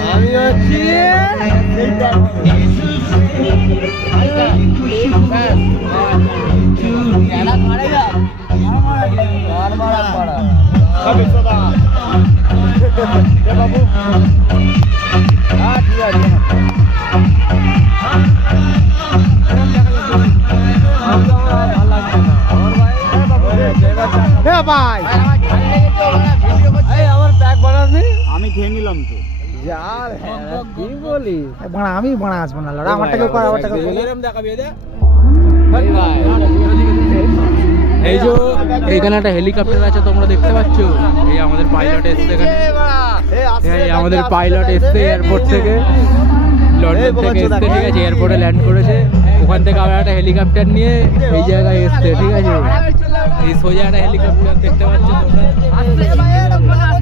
আমি আছি বাবু ভাই আমার প্যাক বানাসনি আমি খেয়ে নিলাম তো যার কি বলি বাড়া আমি বাড়া আসবো না লড়া আমারটাকে কর আমারটাকে এই যে এখানে একটা হেলিকপ্টার আছে তোমরা দেখতে পাচ্ছ এই আমাদের পাইলট এসছে এখানে এই আমাদের পাইলট এসছে এয়ারপোর্ট থেকে লন্ডন থেকে এসছে ঠিক আছে এয়ারপোর্টে ল্যান্ড করেছে ওখান থেকে আবার একটা হেলিকপ্টার নিয়ে এই জায়গায় এসছে ঠিক আছে এই সোজা একটা হেলিকপ্টার দেখতে পাচ্ছ তোমরা